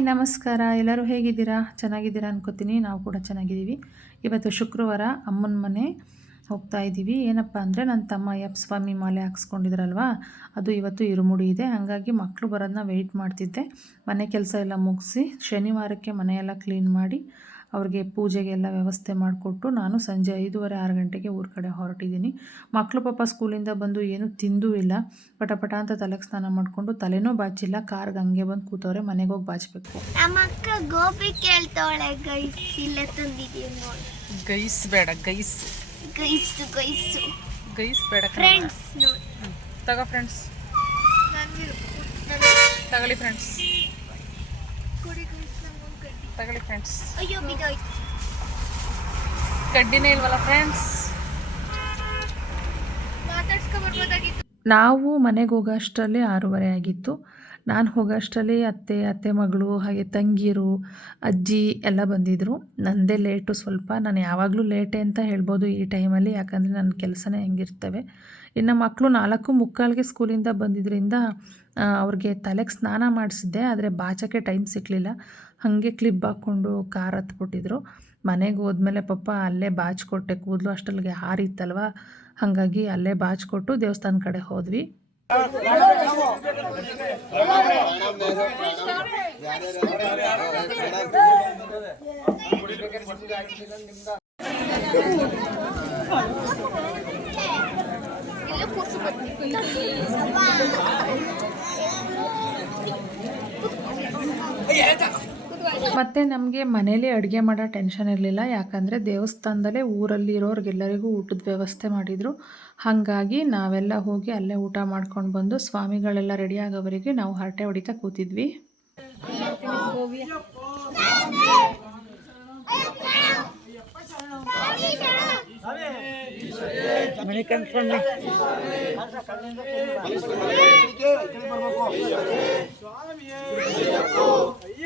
ನಮಸ್ಕಾರ. ಎಲ್ಲರೂ ಹೇಗಿದ್ದೀರಾ? ಚೆನ್ನಾಗಿದ್ದೀರಾ ಅನ್ಕೋತೀನಿ. ನಾವು ಕೂಡ ಚೆನ್ನಾಗಿದ್ದೀವಿ. ಇವತ್ತು ಶುಕ್ರವಾರ ಅಮ್ಮನ ಮನೆ ಹೋಗ್ತಾ ಇದ್ದೀವಿ. ಏನಪ್ಪ ಅಂದರೆ ನನ್ನ ತಮ್ಮ ಯಪ್ಪ ಸ್ವಾಮಿ ಮಾಲೆ ಹಾಕ್ಸ್ಕೊಂಡಿದ್ರಲ್ವಾ? ಅದು ಇವತ್ತು ಇರುಮುಡಿ ಇದೆ. ಹಾಗಾಗಿ ಮಕ್ಕಳು ಬರೋದನ್ನ ವೆಯ್ಟ್ ಮಾಡ್ತಿದ್ದೆ. ಮನೆ ಕೆಲಸ ಎಲ್ಲ ಮುಗಿಸಿ ಶನಿವಾರಕ್ಕೆ ಮನೆಯೆಲ್ಲ ಕ್ಲೀನ್ ಮಾಡಿ ಅವ್ರಿಗೆ ಪೂಜೆಗೆಲ್ಲ ವ್ಯವಸ್ಥೆ ಮಾಡಿಕೊಟ್ಟು ನಾನು ಸಂಜೆ ಐದೂವರೆ ಆರು ಗಂಟೆಗೆ ಊರ ಕಡೆ ಹೊರಟಿದ್ದೀನಿ. ಮಕ್ಕಳು ಪಾಪ ಸ್ಕೂಲಿಂದ ಬಂದು ಏನೂ ತಿಂದೂ ಇಲ್ಲ. ಪಟ ಪಟ ಅಂತ ತಲೆಗೆ ಸ್ನಾನ ಮಾಡಿಕೊಂಡು ತಲೆನೂ ಬಾಚಿಲ್ಲ ಕಾರ್ಗೆ ಹಂಗೆ ಬಂದು ಕೂತವ್ರೆ ಮನೆಗೆ ಹೋಗಿ ಬಾಚಬೇಕು. ಗೋಬಿ ಗೋಪಿ ಕೇಳ್ತಾವಳೆ ಗೈಸ್ ಇಲ್ಲೇ ತಂದಿದ್ದೀನಿ ನೋಡಿ. ಗೈಸ್ ಬೇಡ ಗೈಸ್. Guys guys. ಗೈಸ್ ಬೇಡ ಫ್ರೆಂಡ್ಸ್ ನೋಡಿ. ತಗೋ ಫ್ರೆಂಡ್ಸ್ ತಗೊಳ್ಳಿ ಫ್ರೆಂಡ್ಸ್ ಕುಡಿ ಗೈಸ್ ನಮ್ಗೊಂದು ಕಡ್ಡಿ ತಗೊಳ್ಳಿ ಫ್ರೆಂಡ್ಸ್ ಅಯ್ಯೋ ಬಿದ್ದೋಯ್ತು. ಕಡ್ಡಿನೇ ಇಲ್ವಲ್ಲ ಫ್ರೆಂಡ್ಸ್ ನಾವು ಮನೆಗೆ ಹೋಗೋಷ್ಟರಲ್ಲಿ ಆರೂವರೆ ಆಗಿತ್ತು. ನಾನು ಹೋಗೋಷ್ಟರಲ್ಲಿ ಅತ್ತೆ ಅತ್ತೆ ಮಗಳು ಹಾಗೆ ತಂಗಿರು ಅಜ್ಜಿ ಎಲ್ಲ ಬಂದಿದ್ದರು ನನ್ನದೇ ಲೇಟು ಸ್ವಲ್ಪ. ನಾನು ಯಾವಾಗಲೂ ಲೇಟೆ ಅಂತ ಹೇಳ್ಬೋದು ಈ ಟೈಮಲ್ಲಿ ಯಾಕಂದರೆ ನನ್ನ ಕೆಲಸನೇ ಹೆಂಗಿರ್ತವೆ. ಇನ್ನು ಮಕ್ಕಳು ನಾಲ್ಕು ಮುಕ್ಕಾಲಿಗೆ ಸ್ಕೂಲಿಂದ ಬಂದಿದ್ದರಿಂದ ಅವ್ರಿಗೆ ತಲೆಗೆ ಸ್ನಾನ ಮಾಡಿಸಿದ್ದೆ ಆದರೆ ಬಾಚಕ್ಕೆ ಟೈಮ್ ಸಿಕ್ಕಲಿಲ್ಲ ಹಾಗೆ ಕ್ಲಿಪ್ ಹಾಕ್ಕೊಂಡು ಕಾರ್ ಹತ್ಬಿಟ್ಟಿದ್ರು. ಮನೆಗೆ ಹೋದ್ಮೇಲೆ ಪಾಪ ಅಲ್ಲೇ ಬಾಚ್ಕೊಟ್ಟೆ ಕೂದಲು ಅಷ್ಟಲ್ಲಿಗೆ ಹಾರಿತ್ತಲ್ವ? ಹಾಗಾಗಿ ಅಲ್ಲೇ ಬಾಚಿಕೊಟ್ಟು ದೇವಸ್ಥಾನ ಕಡೆ ಹೋದ್ವಿ. ಮತ್ತು ನಮಗೆ ಮನೇಲಿ ಅಡುಗೆ ಮಾಡೋ ಟೆನ್ಷನ್ ಇರಲಿಲ್ಲ. ಯಾಕಂದರೆ ದೇವಸ್ಥಾನದಲ್ಲೇ ಊರಲ್ಲಿ ಇರೋರಿಗೆಲ್ಲರಿಗೂ ಊಟದ ವ್ಯವಸ್ಥೆ ಮಾಡಿದರು. ಹಾಗಾಗಿ ನಾವೆಲ್ಲ ಹೋಗಿ ಅಲ್ಲೇ ಊಟ ಮಾಡ್ಕೊಂಡು ಬಂದು ಸ್ವಾಮಿಗಳೆಲ್ಲ ರೆಡಿ ಆಗೋವರೆಗೆ ನಾವು ಹರಟೆ ಹೊಡಿತಾ ಕೂತಿದ್ವಿ.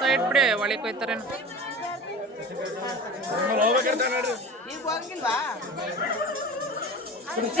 ಸೈಡ್ ಬಿಡಿ ಒಳಗೆ ಹೋಯ್ತಾರೇನು ಕೃಷ್ಣ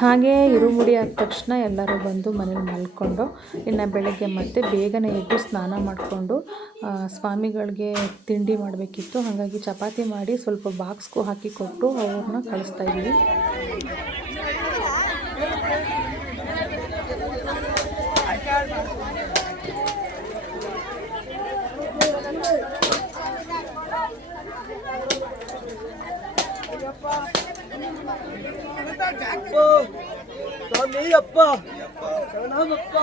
ಹಾಗೆ ಇರುಮುಡಿ ಆದ ತಕ್ಷಣ ಎಲ್ಲರೂ ಬಂದು ಮನೇಲಿ ಮಲ್ಕೊಂಡು, ಇನ್ನು ಬೆಳಗ್ಗೆ ಮತ್ತೆ ಬೇಗನೆ ಎದ್ದು ಸ್ನಾನ ಮಾಡಿಕೊಂಡು ಸ್ವಾಮಿಗಳಿಗೆ ತಿಂಡಿ ಮಾಡಬೇಕಿತ್ತು. ಹಾಗಾಗಿ ಚಪಾತಿ ಮಾಡಿ ಸ್ವಲ್ಪ ಬಾಕ್ಸ್ಗೂ ಹಾಕಿ ಕೊಟ್ಟು ಅವ್ರನ್ನ ಕಳಿಸ್ತಾ ಇದ್ದೀವಿ ಸ್ವಾಮಿಯಪ್ಪ ಶರಣಮಪ್ಪ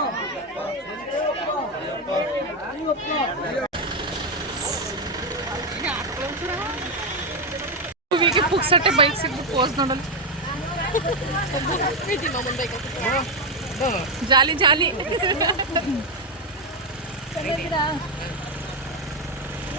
ಹೂವಿಗೆ ಪುಕ್ಸಟ್ಟೆ ಬೈಕ್ ಸಿಗ್ಬಿಟ್ಟು ಪೋಸ್ ನೋಡಲ್ಲ ಜಾಲಿ ಜಾಲಿ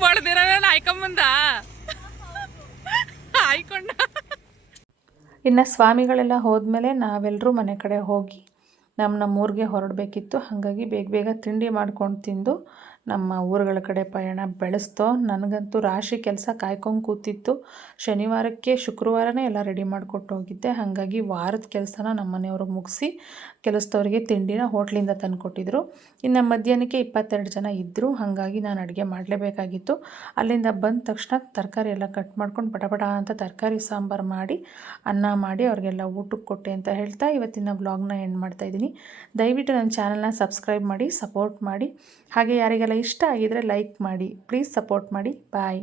ಬಡ್ದಿರವೇನು ಆಯ್ಕೊಂಬಂದ ಆಯ್ಕೊಂಡ ಇನ್ನು ಸ್ವಾಮಿಗಳೆಲ್ಲ ಹೋದ್ಮೇಲೆ ನಾವೆಲ್ಲರೂ ಮನೆ ಕಡೆ ಹೋಗಿ ನಮ್ಮ ನಮ್ಮ ಊರಿಗೆ ಹೊರಡಬೇಕಿತ್ತು. ಹಾಗಾಗಿ ಬೇಗ ಬೇಗ ತಿಂಡಿ ಮಾಡ್ಕೊಂಡು ತಿಂದು ನಮ್ಮ ಊರುಗಳ ಕಡೆ ಪಯಣ ಬೆಳೆಸ್ತೋ? ನನಗಂತೂ ರಾಶಿ ಕೆಲಸ ಕಾಯ್ಕೊಂಡು ಕೂತಿತ್ತು. ಶನಿವಾರಕ್ಕೆ ಶುಕ್ರವಾರನೇ ಎಲ್ಲ ರೆಡಿ ಮಾಡಿಕೊಟ್ಟು ಹೋಗಿದ್ದೆ. ಹಾಗಾಗಿ ವಾರದ ಕೆಲಸನ ನಮ್ಮ ಮನೆಯವರು ಮುಗಿಸಿ ಕೆಲಸದವ್ರಿಗೆ ತಿಂಡಿನ ಹೋಟ್ಲಿಂದ ತಂದುಕೊಟ್ಟಿದ್ರು. ಇನ್ನು ಮಧ್ಯಾಹ್ನಕ್ಕೆ ಇಪ್ಪತ್ತೆರಡು ಜನ ಇದ್ದರು ಹಾಗಾಗಿ ನಾನು ಅಡುಗೆ ಮಾಡಲೇಬೇಕಾಗಿತ್ತು. ಅಲ್ಲಿಂದ ಬಂದ ತಕ್ಷಣ ತರಕಾರಿ ಎಲ್ಲ ಕಟ್ ಮಾಡ್ಕೊಂಡು ಪಟಪಟ ಅಂತ ತರಕಾರಿ ಸಾಂಬಾರು ಮಾಡಿ, ಅನ್ನ ಮಾಡಿ ಅವ್ರಿಗೆಲ್ಲ ಊಟಕ್ಕೆ ಕೊಟ್ಟೆ ಅಂತ ಹೇಳ್ತಾ ಇವತ್ತಿನ ವ್ಲಾಗ್ನ ಎಂಡ್ ಮಾಡ್ತಾ ಇದ್ದೀನಿ. ದಯವಿಟ್ಟು ನನ್ನ ಚಾನಲ್ನ ಸಬ್ಸ್ಕ್ರೈಬ್ ಮಾಡಿ, ಸಪೋರ್ಟ್ ಮಾಡಿ. ಹಾಗೆ ಯಾರಿಗೆಲ್ಲ ಇಷ್ಟ ಆಗಿದರೆ ಲೈಕ್ ಮಾಡಿ ಪ್ಲೀಸ್ ಸಪೋರ್ಟ್ ಮಾಡಿ. ಬಾಯ್